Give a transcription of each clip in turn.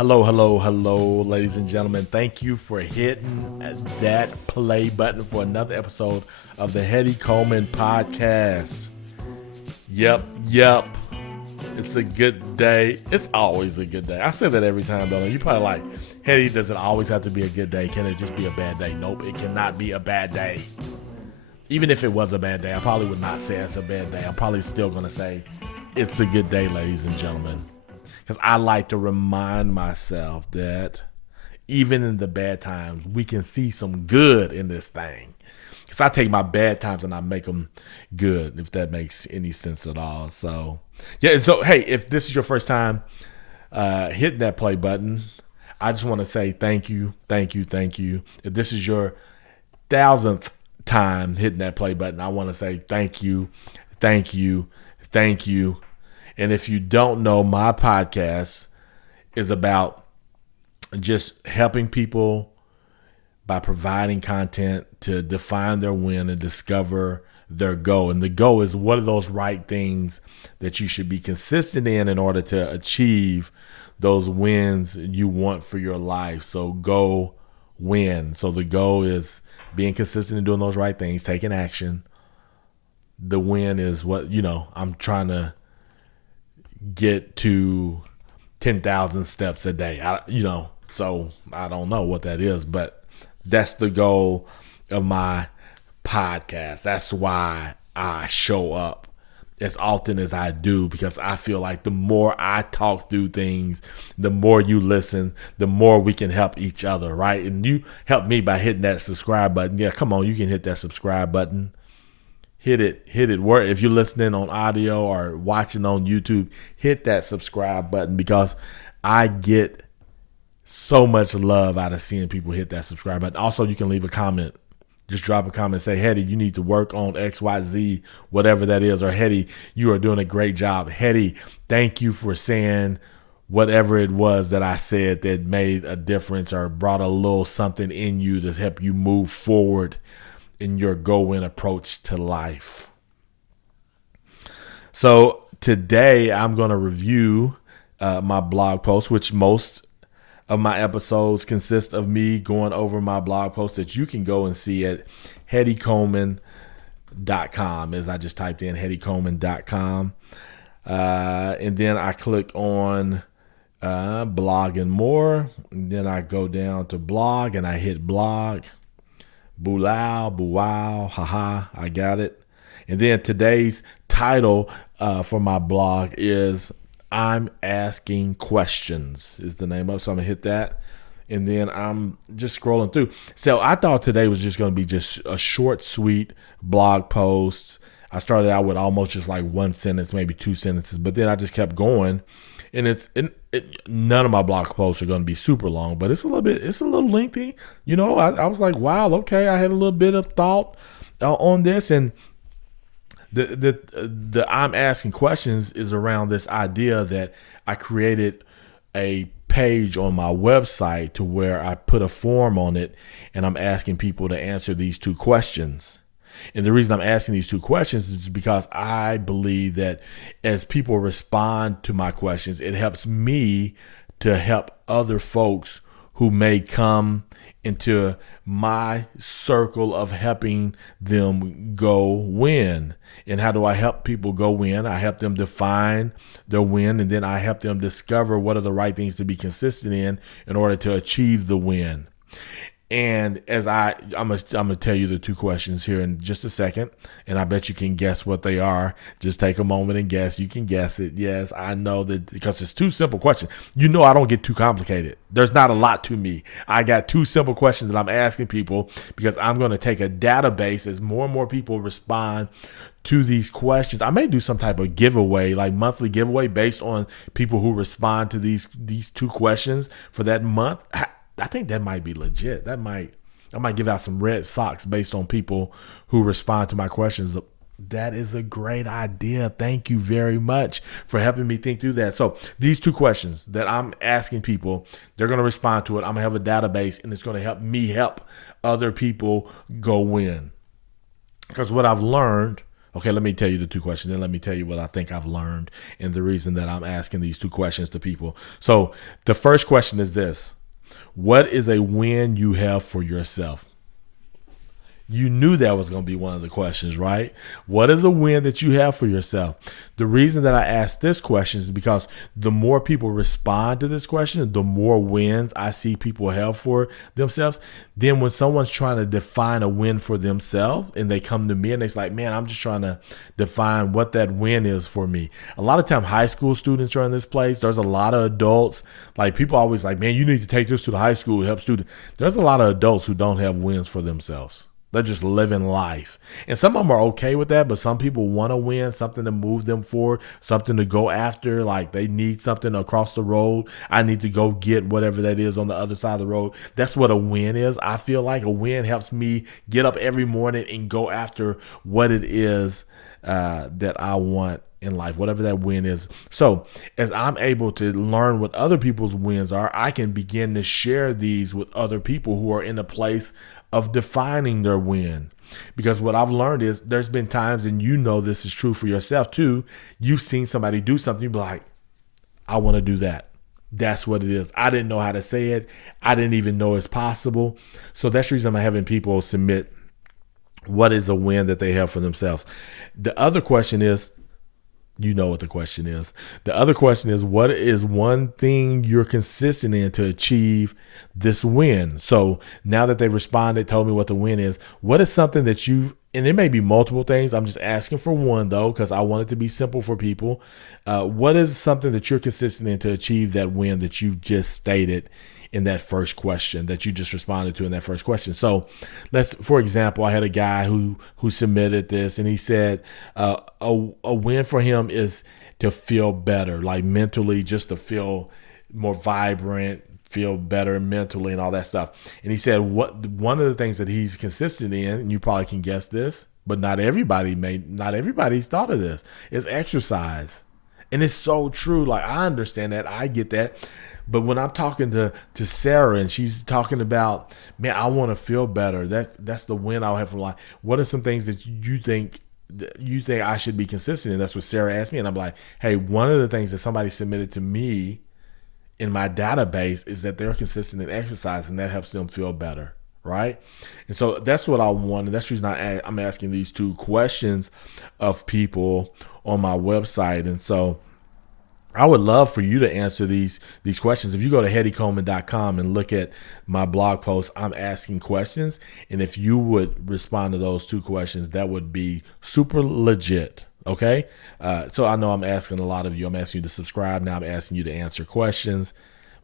Hello, hello, hello, ladies and gentlemen. Thank you for hitting that play button for another episode of the Heady Coleman podcast. Yep. It's a good day. It's always a good day. I say that every time, though. You probably like, Heady, does it always have to be a good day? Can it just be a bad day? Nope, it cannot be a bad day. Even if it was a bad day, I probably would not say it's a bad day. I'm probably still going to say it's a good day, ladies and gentlemen. Because I like to remind myself that even in the bad times, we can see some good in this thing. Because I take my bad times and I make them good, if that makes any sense at all. So, yeah. So, hey, if this is your first time hitting that play button, I just want to say thank you. If this is your thousandth time hitting that play button, I want to say thank you. And if you don't know, my podcast is about just helping people by providing content to define their win and discover their goal. And the goal is, what are those right things that you should be consistent in order to achieve those wins you want for your life. So go win. So the goal is being consistent in doing those right things, taking action. The win is what, I'm trying to get to 10,000 steps a day. So I don't know what that is, but that's the goal of my podcast. That's why I show up as often as I do, because I feel like the more I talk through things, the more you listen, the more we can help each other, right? And you help me by hitting that subscribe button. Yeah, come on, you can hit that subscribe button. Hit it. Where if you're listening on audio or watching on YouTube, hit that subscribe button, because I get so much love out of seeing people hit that subscribe button. Also, you can leave a comment. Just drop a comment, say, Heady, you need to work on XYZ, whatever that is. Or, Heady, you are doing a great job. Heady, thank you for saying whatever it was that I said that made a difference or brought a little something in you to help you move forward in your go-in approach to life. So today I'm going to review my blog post, which most of my episodes consist of me going over my blog post that you can go and see at headycoleman.com, as I just typed in headycoleman.com. And then I click on blog and more. And then I go down to blog and I hit blog. Boo-wow, haha, I got it. And then today's title for my blog is I'm Asking Questions is the name of it. So I'm going to hit that. And then I'm just scrolling through. So I thought today was just going to be just a short, sweet blog post. I started out with almost just like one sentence, maybe two sentences, but then I just kept going. And none of my blog posts are going to be super long, but it's a little lengthy. I was like, wow, okay, I had a little bit of thought on this, and the I'm asking questions is around this idea that I created a page on my website to where I put a form on it, and I'm asking people to answer these two questions. And the reason I'm asking these two questions is because I believe that as people respond to my questions, it helps me to help other folks who may come into my circle of helping them go win. And how do I help people go win? I help them define their win, and then I help them discover what are the right things to be consistent in order to achieve the win. And as I'm gonna tell you the two questions here in just a second, and I bet you can guess what they are. Just take a moment and guess. You can guess it. Yes, I know that, because it's two simple questions. I don't get too complicated. There's not a lot to me. I got two simple questions that I'm asking people, because I'm going to take a database as more and more people respond to these questions. I may do some type of giveaway, like monthly giveaway, based on people who respond to these two questions for that month. I think that might be legit. I might give out some red socks based on people who respond to my questions. That is a great idea. Thank you very much for helping me think through that. So these two questions that I'm asking people, they're going to respond to it. I'm going to have a database, and it's going to help me help other people go win. Because what I've learned Okay, let me tell you the two questions. Then let me tell you what I think I've learned and the reason that I'm asking these two questions to people. So the first question is this: what is a win you have for yourself? You knew that was going to be one of the questions, right? What is a win that you have for yourself? The reason that I asked this question is because the more people respond to this question, the more wins I see people have for themselves. Then when someone's trying to define a win for themselves and they come to me and it's like, man, I'm just trying to define what that win is for me. A lot of time high school students are in this place. There's a lot of adults. Like people always like, man, you need to take this to the high school to help students. There's a lot of adults who don't have wins for themselves. They're just living life. And some of them are okay with that, but some people want to win, something to move them forward, something to go after. Like they need something across the road. I need to go get whatever that is on the other side of the road. That's what a win is. I feel like a win helps me get up every morning and go after what it is that I want in life, whatever that win is. So as I'm able to learn what other people's wins are, I can begin to share these with other people who are in a place of defining their win. Because what I've learned is there's been times, and you know this is true for yourself too, you've seen somebody do something, you be like, I want to do that. That's what it is. I didn't know how to say it. I didn't even know it's possible. So that's the reason I'm having people submit what is a win that they have for themselves. The other question is, you know what the question is. The other question is, what is one thing you're consistent in to achieve this win? So now that they responded, told me what the win is, what is something that you've, and there may be multiple things. I'm just asking for one though, because I want it to be simple for people. What is something that you're consistent in to achieve that win that you just stated in that first question, that you just responded to in that first question? So for example, I had a guy who submitted this, and he said a win for him is to feel better, like mentally, just to feel more vibrant, feel better mentally and all that stuff. And he said one of the things that he's consistent in, and you probably can guess this, but not everybody's thought of this, is exercise. And it's so true. Like I understand that, I get that. But when I'm talking to Sarah and she's talking about, man, I want to feel better. That's the win I'll have from life. What are some things that you think I should be consistent in? That's what Sarah asked me. And I'm like, hey, one of the things that somebody submitted to me in my database is that they're consistent in exercise, and that helps them feel better. Right. And so that's what I wanted. That's the reason I'm asking these two questions of people on my website. And so I would love for you to answer these questions. If you go to HeadyColeman.com and look at my blog post, I'm asking questions. And if you would respond to those two questions, that would be super legit. Okay. So I know I'm asking a lot of you. I'm asking you to subscribe. Now I'm asking you to answer questions.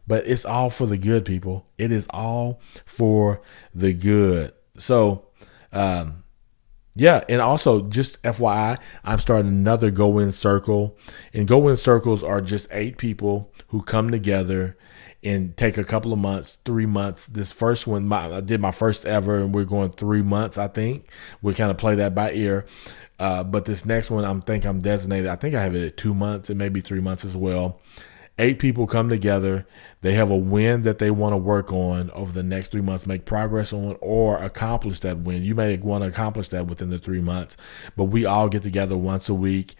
But it's all for the good, people. It is all for the good. So, yeah, and also just FYI, I'm starting another Go In Circle. And Go In Circles are just 8 people who come together and take a couple of months, 3 months. This first one, I did my first ever, and we're going 3 months, I think. We kind of play that by ear. But this next one, I'm designated. I think I have it at 2 months. It may be 3 months as well. 8 people come together. They have a win that they want to work on over the next 3 months, make progress on, or accomplish that win. You may want to accomplish that within the 3 months, but we all get together once a week.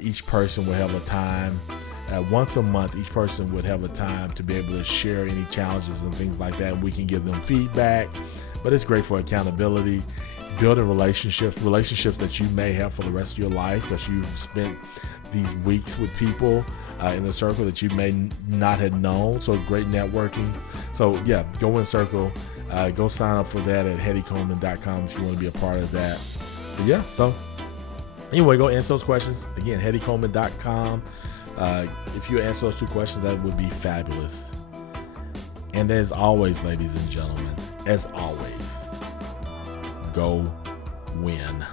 Each person will have a time. Once a month, each person would have a time to be able to share any challenges and things like that. We can give them feedback, but it's great for accountability, building relationships that you may have for the rest of your life, because you've spent these weeks with people in the circle that you may not have known. So great networking. So yeah, Go In Circle. Go sign up for that at HeadyColeman.com if you want to be a part of that. But yeah, so anyway, go answer those questions. Again, HeadyColeman.com. If you answer those 2 questions, that would be fabulous. And as always, ladies and gentlemen, as always, go win.